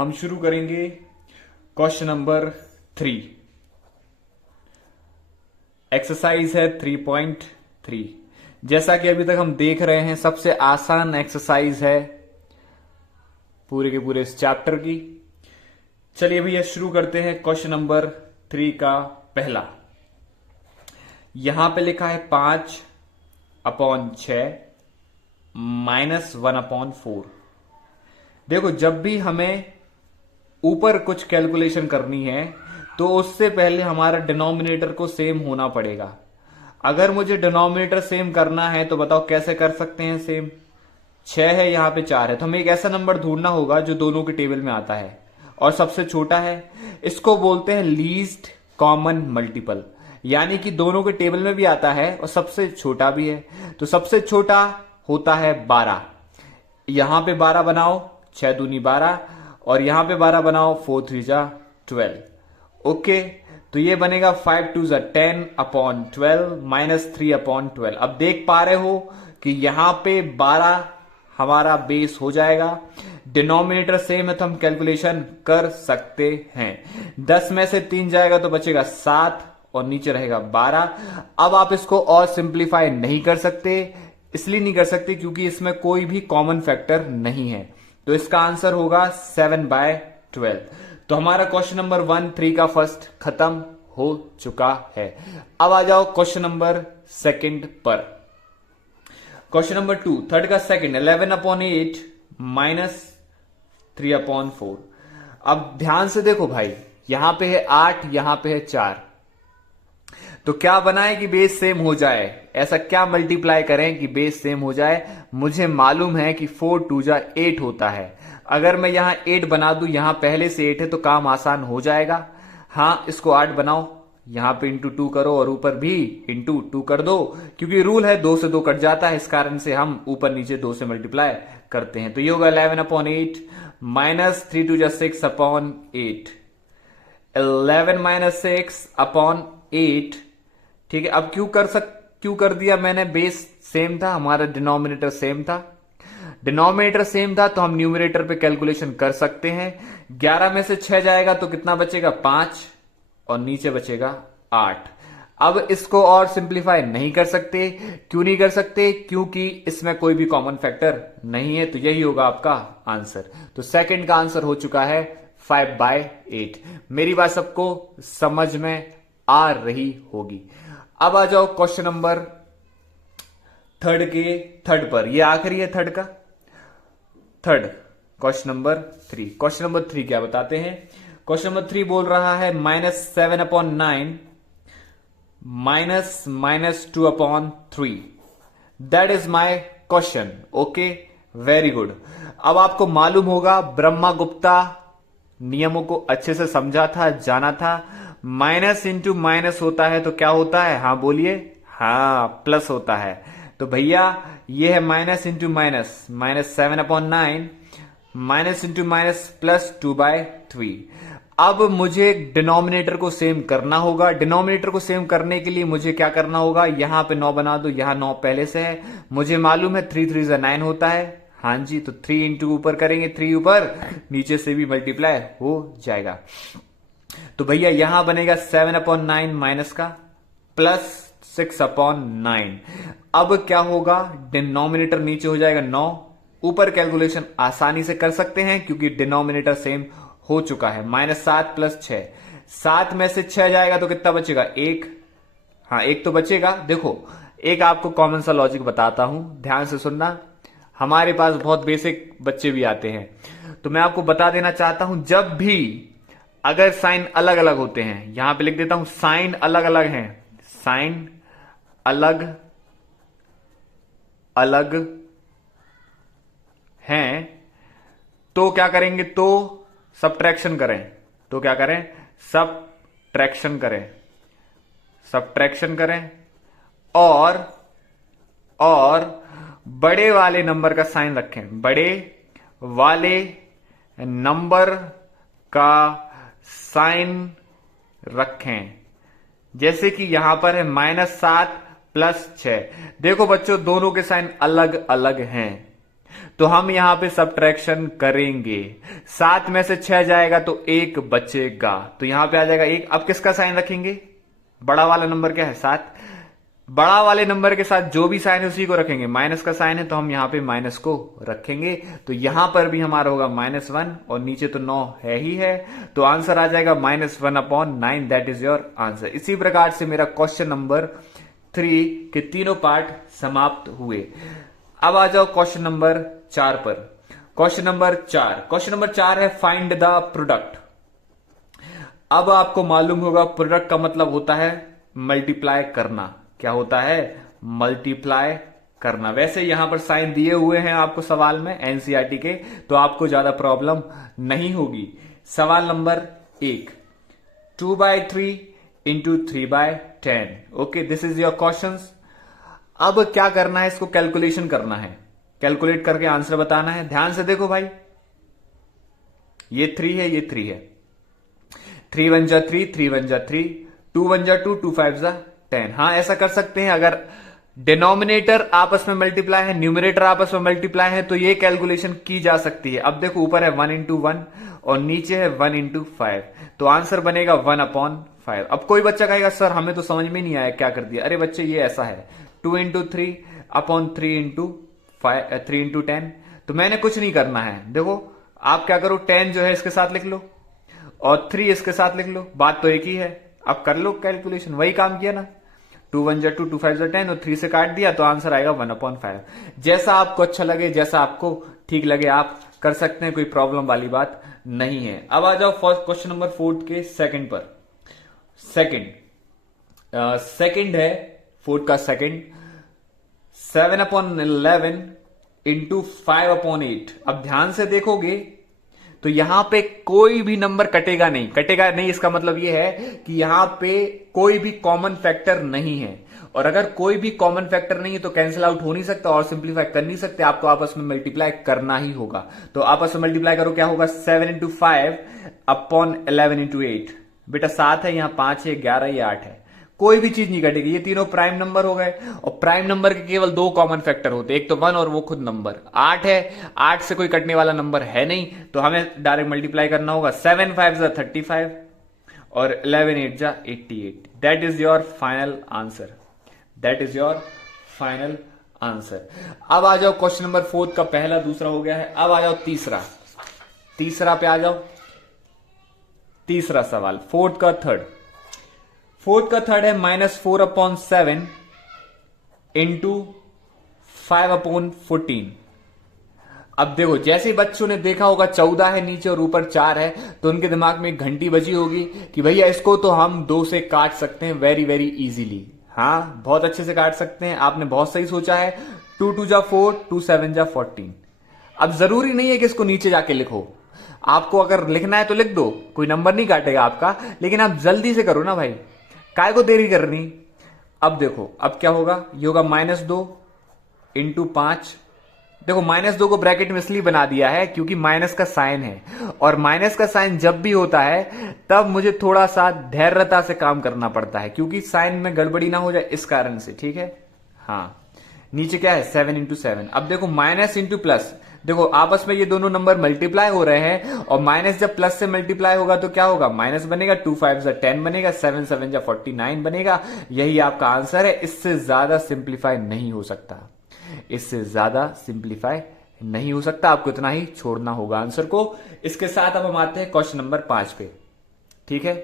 हम शुरू करेंगे क्वेश्चन नंबर 3। एक्सरसाइज है 3.3। जैसा कि अभी तक हम देख रहे हैं, सबसे आसान एक्सरसाइज है पूरे के पूरे इस चैप्टर की। चलिए भैया शुरू करते हैं क्वेश्चन नंबर 3 का पहला। यहां पे लिखा है 5/6 -1/4। देखो, जब भी हमें ऊपर कुछ कैलकुलेशन करनी है तो उससे पहले हमारा डिनोमिनेटर को सेम होना पड़ेगा। अगर मुझे डिनोमिनेटर सेम करना है तो बताओ कैसे कर सकते हैं सेम। 6 है, यहां पे 4 है, तो हमें एक ऐसा नंबर ढूंढना होगा जो दोनों के टेबल में आता है और सबसे छोटा है। इसको बोलते हैं लीस्ट कॉमन मल्टीपल, यानी कि दोनों के टेबल में भी आता है और सबसे छोटा भी है। तो सबसे छोटा होता है 12। यहां पे 12 बनाओ, 6 दूनी 12, और यहां पे 12 बनाओ, 4 3 जा 12। ओके, तो ये बनेगा 5 2 जा 10/12 -3/12। अब देख पा रहे हो कि यहां पे 12 हमारा बेस हो जाएगा। डिनोमिनेटर सेम है तो हम कैलकुलेशन कर सकते हैं। 10 में से 3 जाएगा तो बचेगा 7 और नीचे रहेगा 12। अब आप इसको और सिंप्लीफाई नहीं कर सकते, इसलिए नहीं कर सकते क्योंकि इसमें कोई भी कॉमन फैक्टर नहीं है। तो इसका आंसर होगा 7/12। तो हमारा क्वेश्चन नंबर 1 3 का फर्स्ट खत्म हो चुका है। अब आ जाओ क्वेश्चन नंबर 2 पर। क्वेश्चन नंबर 2 3 का सेकंड 11/8 -3/4। अब ध्यान से देखो भाई, यहां पे है 8, यहां पे है 4। तो क्या बनाए कि बेस सेम हो जाए? ऐसा क्या मल्टीप्लाई करें कि बेस सेम हो जाए? मुझे मालूम है कि 4 2 जा 8 होता है। अगर मैं यहां 8 बना दूं, यहां पहले से 8 है तो काम आसान हो जाएगा। हां, इसको 8 बनाओ, यहां पे इंटू 2 करो और ऊपर भी इंटू 2 कर दो, क्योंकि रूल है 2 से 2 कट जाता है, इस कारण से हम ऊपर नीचे 2 से मल्टीप्लाई करते हैं। तो ये होगा 11/8 -3 2 जा 6/8। 11 - 6/8। ठीक है, अब क्यों कर दिया मैंने? बेस सेम था, हमारा डिनोमिनेटर सेम था। डिनोमिनेटर सेम था तो हम न्यूमरेटर पे कैलकुलेशन कर सकते हैं। 11 में से 6 जाएगा तो कितना बचेगा? 5 और नीचे बचेगा 8। अब इसको और सिंप्लीफाई नहीं कर सकते। क्यों नहीं कर सकते? क्योंकि इसमें कोई भी कॉमन फैक्टर नहीं है। तो यही होगा आपका आंसर। तो सेकंड का आंसर हो चुका है 5/8। मेरी बात सबको समझ में आ रही होगी। अब आ जाओ क्वेश्चन नंबर 3 पर। ये आखिरी है थर्ड का। Third question number 3। Question number 3 क्या बताते हैं? क्वेश्चन नंबर 3 बोल रहा है -7/9 -2/3। That is my question. Okay, very good. अब आपको मालूम होगा, ब्रह्मा गुप्ता नियमों को अच्छे से समझा था, जाना था। माइनस इंटू माइनस होता है तो क्या होता है? हाँ बोलिए। हाँ, प्लस होता है। तो भैया ये है minus into minus, -7/9 minus into minus +2/3। अब मुझे डिनोमिनेटर को सेम करना होगा। डिनोमिनेटर को सेम करने के लिए मुझे क्या करना होगा? यहां पे 9 बना दो, यहां 9 पहले से है। मुझे मालूम है 3 3 जा 9 होता है। हाँ जी, तो 3 इंटू ऊपर करेंगे, 3 ऊपर, नीचे से भी मल्टीप्लाई हो जाएगा। तो भैया यहां बनेगा 7/9 माइनस का +6/9। अब क्या होगा? डिनोमिनेटर नीचे हो जाएगा 9, ऊपर कैलकुलेशन आसानी से कर सकते हैं क्योंकि डिनोमिनेटर सेम हो चुका है। -7 + 6। 7 में से 6 जाएगा तो कितना बचेगा? 1। हाँ, 1 तो बचेगा। देखो, एक आपको कॉमन सा लॉजिक बताता हूं, ध्यान से सुनना। हमारे पास बहुत बेसिक बच्चे भी आते हैं, तो मैं आपको बता देना चाहता हूं, जब भी अगर साइन अलग अलग होते हैं, यहां पे लिख देता हूं, साइन अलग अलग हैं, साइन अलग अलग हैं, तो क्या करेंगे? तो सबट्रैक्शन करें। तो क्या करें? सबट्रैक्शन करें। सबट्रैक्शन करें और बड़े वाले नंबर का साइन रखें। बड़े वाले नंबर का साइन रखें। जैसे कि यहां पर है -7 + 6। देखो बच्चों, दोनों के साइन अलग अलग हैं। तो हम यहां पे सब्ट्रैक्शन करेंगे। 7 में से 6 जाएगा तो 1 बचेगा, तो यहां पे आ जाएगा 1। अब किसका साइन रखेंगे? बड़ा वाला नंबर क्या है? 7। बड़ा वाले नंबर के साथ जो भी साइन है उसी को रखेंगे। माइनस का साइन है तो हम यहां पे माइनस को रखेंगे, तो यहां पर भी हमारा होगा -1 और नीचे तो 9 है ही है, तो आंसर आ जाएगा -1/9। That is your answer. इसी प्रकार से मेरा क्वेश्चन नंबर 3 के तीनों पार्ट समाप्त हुए। अब आ जाओ क्वेश्चन नंबर 4 पर। क्वेश्चन नंबर 4 है फाइंड द प्रोडक्ट। अब आपको मालूम होगा प्रोडक्ट का मतलब होता है मल्टीप्लाई करना। क्या होता है? मल्टीप्लाई करना। वैसे यहां पर साइन दिए हुए हैं आपको सवाल में एनसीईआरटी के, तो आपको ज्यादा प्रॉब्लम नहीं होगी। सवाल number 1, 2/3 into 3/10। Okay, this is your question. अब क्या करना है? इसको कैलकुलेशन करना है, कैलकुलेट करके आंसर बताना है। ध्यान से देखो भाई, ये 3 है, ये 3 है। 3 1 जा 3, 3 1 जा 3, 2 1 जा 2, 2 5 जा 10। हाँ, ऐसा कर सकते हैं। अगर डिनोमिनेटर आपस में मल्टीप्लाई है, न्यूमरेटर आपस में मल्टीप्लाई है, तो ये कैलकुलेशन की जा सकती है। अब देखो, ऊपर है 1 इंटू 1 और नीचे है 1 इंटू 5, तो आंसर बनेगा 1/5। अब कोई बच्चा कहेगा सर हमें तो समझ में नहीं आया, क्या कर दिया? अरे बच्चे, ये ऐसा है 2 इंटू 3 अपॉन 3 इंटू 3 इंटू 10। तो मैंने कुछ नहीं करना है। देखो, आप क्या करो, 10 जो है इसके साथ लिख लो और 3 इसके साथ लिख लो, बात तो एक ही है। अब कर लो कैलकुलेशन, वही काम किया ना। 2 1 जा 2, 2 5 जा 10 और 3 से काट दिया, तो आंसर आएगा 1/5। जैसा आपको अच्छा लगे, जैसा आपको ठीक लगे, आप कर सकते हैं, कोई प्रॉब्लम वाली बात नहीं है। अब आ जाओ फर्स्ट क्वेश्चन नंबर 4 के सेकंड पर। सेकंड है 4 का सेकंड, 7/11 इंटू 5/8। अब ध्यान से देखोगे तो यहां पे कोई भी नंबर कटेगा नहीं। इसका मतलब यह है कि यहां पे कोई भी कॉमन फैक्टर नहीं है, और अगर कोई भी कॉमन फैक्टर नहीं है तो कैंसिल आउट हो नहीं सकता और सिंप्लीफाई कर नहीं सकते। आपको आपस में मल्टीप्लाई करना ही होगा। तो आपस में मल्टीप्लाई करो, क्या होगा? 7 इंटू 5 अपॉन 11 इंटू 8। बेटा 7 है, यहां 5 है, 11 है, 8 है, कोई भी चीज नहीं घटेगी। ये तीनों प्राइम नंबर हो गए, और प्राइम नंबर के केवल 2 कॉमन फैक्टर होते हैं, एक तो 1 और वो खुद नंबर 8 है। 8 से कोई कटने वाला नंबर है नहीं, तो हमें डायरेक्ट मल्टीप्लाई करना होगा। 7 5 जा 35 और 11 8 जा 88। That is your final answer. That is your final answer. अब आ जाओ क्वेश्चन नंबर 4 का पहला दूसरा हो गया है। अब आ जाओ तीसरा पे आ जाओ। तीसरा सवाल 4 का थर्ड है -4/7 इंटू 5/14। अब देखो, जैसे बच्चों ने देखा होगा 14 है नीचे और ऊपर 4 है, तो उनके दिमाग में एक घंटी बजी होगी कि भैया इसको तो हम 2 से काट सकते हैं वेरी वेरी इजीली। हाँ, बहुत अच्छे से काट सकते हैं, आपने बहुत सही सोचा है। 2 2 जा 4, 2 7 जा 14। अब जरूरी नहीं है कि इसको नीचे जाके लिखो, आपको अगर लिखना है तो लिख दो, कोई नंबर नहीं काटेगा आपका, लेकिन आप जल्दी से करो ना भाई, काय को देरी करनी। अब देखो, अब क्या होगा? ये होगा -2 इंटू 5। देखो, -2 को ब्रैकेट में इसलिए बना दिया है क्योंकि माइनस का साइन है, और माइनस का साइन जब भी होता है तब मुझे थोड़ा सा धैर्यता से काम करना पड़ता है, क्योंकि साइन में गड़बड़ी ना हो जाए, इस कारण से। ठीक है, हाँ। नीचे क्या है? 7 इंटू 7। अब देखो, माइनस इंटू प्लस, देखो आपस में ये दोनों नंबर मल्टीप्लाई हो रहे हैं, और माइनस जब प्लस से मल्टीप्लाई होगा तो क्या होगा? माइनस बनेगा, 2 5 जा 10 बनेगा, 7 7 जा 49 बनेगा। यही आपका आंसर है। इससे ज्यादा सिंप्लीफाई नहीं हो सकता, इससे ज्यादा सिंप्लीफाई नहीं हो सकता। आपको इतना ही छोड़ना होगा आंसर को। इसके साथ अब हम आते हैं क्वेश्चन नंबर 5 पे। ठीक है,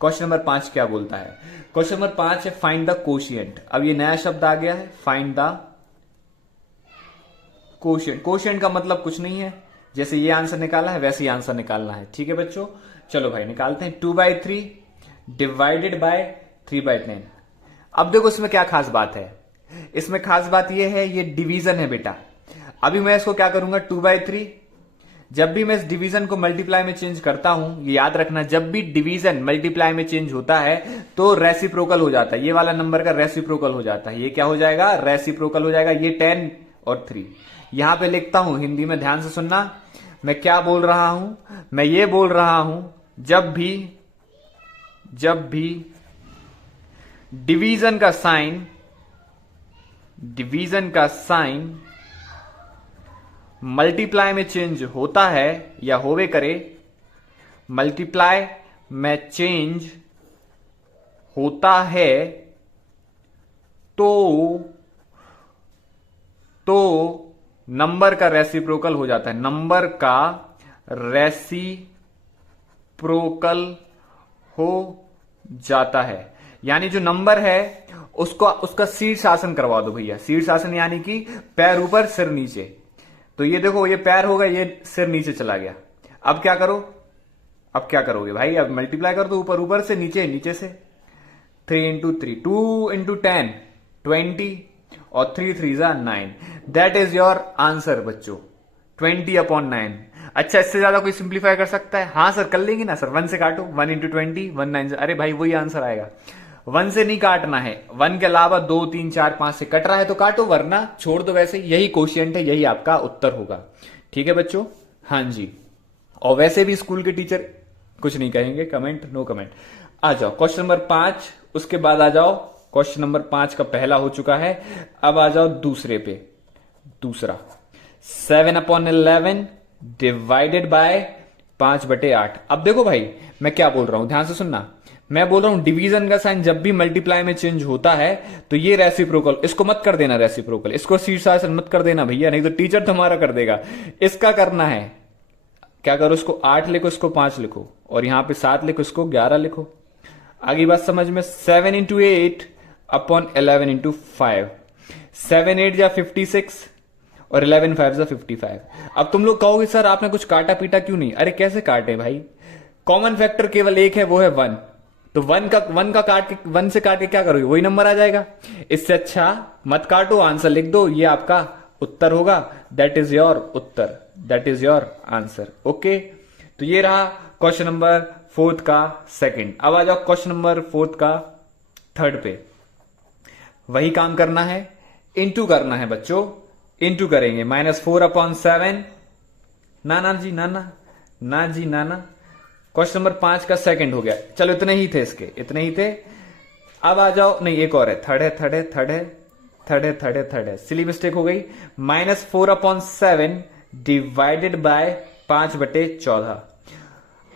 क्वेश्चन नंबर 5 क्या बोलता है? क्वेश्चन नंबर 5 है फाइंड द कोशिएंट। अब ये नया शब्द आ गया है, फाइंड द कोशिएंट। कोशिएंट का मतलब कुछ नहीं है, जैसे ये आंसर निकाला है वैसे ही आंसर निकालना है। ठीक है बच्चों, चलो भाई निकालते हैं। 2/3 डिवाइडेड बाय 3/10। अब देखो, इसमें क्या खास बात है? इसमें खास बात यह है, ये डिवीजन है बेटा। अभी मैं इसको क्या करूंगा? 2/3, जब भी मैं इस डिवीजन को मल्टीप्लाई में चेंज करता हूं, ये याद रखना, जब भी डिवीजन मल्टीप्लाई में चेंज होता है तो रेसिप्रोकल हो जाता है। ये वाला नंबर का रेसिप्रोकल हो जाता है। ये क्या हो जाएगा? रेसिप्रोकल हो जाएगा। ये 10 और 3 यहां पे लिखता हूं हिंदी में, ध्यान से सुनना। मैं क्या बोल रहा हूं? मैं ये बोल रहा हूं, जब भी डिवीजन का साइन मल्टीप्लाई में चेंज होता है या होवे करे, मल्टीप्लाई में चेंज होता है तो नंबर का रेसिप्रोकल हो जाता है, नंबर का रेसिप्रोकल हो जाता है। यानी जो नंबर है उसका शीर्षासन करवा दो भैया। शीर्षासन यानी कि पैर ऊपर सिर नीचे। तो ये देखो, ये पैर होगा, ये सिर नीचे चला गया। अब क्या करो, अब क्या करोगे भाई, अब मल्टीप्लाई कर दो, ऊपर ऊपर से नीचे, नीचे से। 3 इंटू 3, 2 इंटू 10 20 और 3 3 9। दैट इज योर आंसर बच्चों, 20/9। अच्छा, इससे ज्यादा कोई सिंप्लीफाई कर सकता है? हाँ सर, कर लेंगे ना सर। 1 से काटो, 1 इंटू 20 19। अरे भाई वही आंसर आएगा। 1 से नहीं काटना है, 1 के अलावा 2 3 4 5 से कट रहा है तो काटो, वरना छोड़ दो। वैसे यही क्वोशिएंट है, यही आपका उत्तर होगा। ठीक है बच्चों? हाँ जी। और वैसे भी स्कूल के टीचर कुछ नहीं कहेंगे, कमेंट नो कमेंट। आ जाओ क्वेश्चन नंबर 5, उसके बाद आ जाओ क्वेश्चन नंबर 5 का पहला हो चुका है। अब आ जाओ दूसरे पे। दूसरा 7/11 डिवाइडेड बाय 5/8। अब देखो भाई मैं क्या बोल रहा हूं, ध्यान से सुनना। मैं बोल रहा हूं डिवीजन का साइन जब भी मल्टीप्लाई में चेंज होता है तो ये रेसिप्रोकल, इसको मत कर देना रेसिप्रोकल, इसको शीर्षासन मत कर देना भैया, नहीं तो टीचर तुम्हारा कर देगा। इसका करना है, क्या करो, इसको 8 लिखो, इसको 5 लिखो, और यहां पे 7 लिखो, इसको 11 लिखो। आगे बात समझ में। 7 इंटू 8/11 इंटू 5। 7 8 जा 56 और 11 5 जा 55। अब तुम लोग कहोगे सर आपने कुछ काटा पीटा क्यों नहीं? अरे कैसे काटे भाई, कॉमन फैक्टर केवल एक है, वो है 1। तो 1 का काट के, 1 से काट के क्या करोगे, वही नंबर आ जाएगा। इससे अच्छा मत काटो, आंसर लिख दो, ये आपका उत्तर होगा। That is your Uttar, that is your answer. Okay, तो ये रहा क्वेश्चन नंबर 4 का सेकंड। अब आ जाओ क्वेश्चन नंबर 4 का थर्ड पे। वही काम करना है, इंटू करना है बच्चों, इंटू करेंगे। -4/7। ना जी ना जी ना। क्वेश्चन नंबर 5 का सेकंड हो गया। चलो इतने ही थे, इसके इतने ही थे। अब आ जाओ, नहीं एक और है, थर्ड है, सिली मिस्टेक हो गई। -4/7 डिवाइडेड बाय 5/14।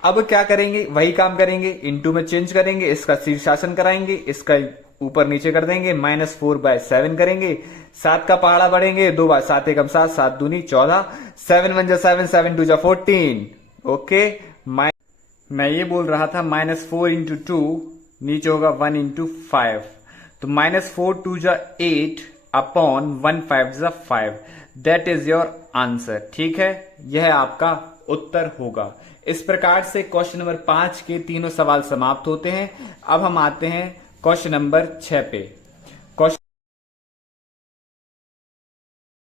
अब क्या करेंगे, वही काम करेंगे, इंटू में चेंज करेंगे, इसका शीर्षासन कराएंगे, इसका ऊपर नीचे कर देंगे, -4/7 करेंगे। 7 का पहाड़ा बढ़ेंगे, 2 बार 7 एकम 7, 7 दूनी 14, 7 1 जा 7, 7 2 जा 14। ओके, मैं ये बोल रहा था -4 इंटू 2 नीचे होगा 1 इंटू 5। तो -4 2 जा 8/1 5 जा 5। That is your answer. ठीक है, यह आपका उत्तर होगा। इस प्रकार से क्वेश्चन नंबर 5 के तीनों सवाल समाप्त होते हैं। अब हम आते हैं क्वेश्चन नंबर 6 पे।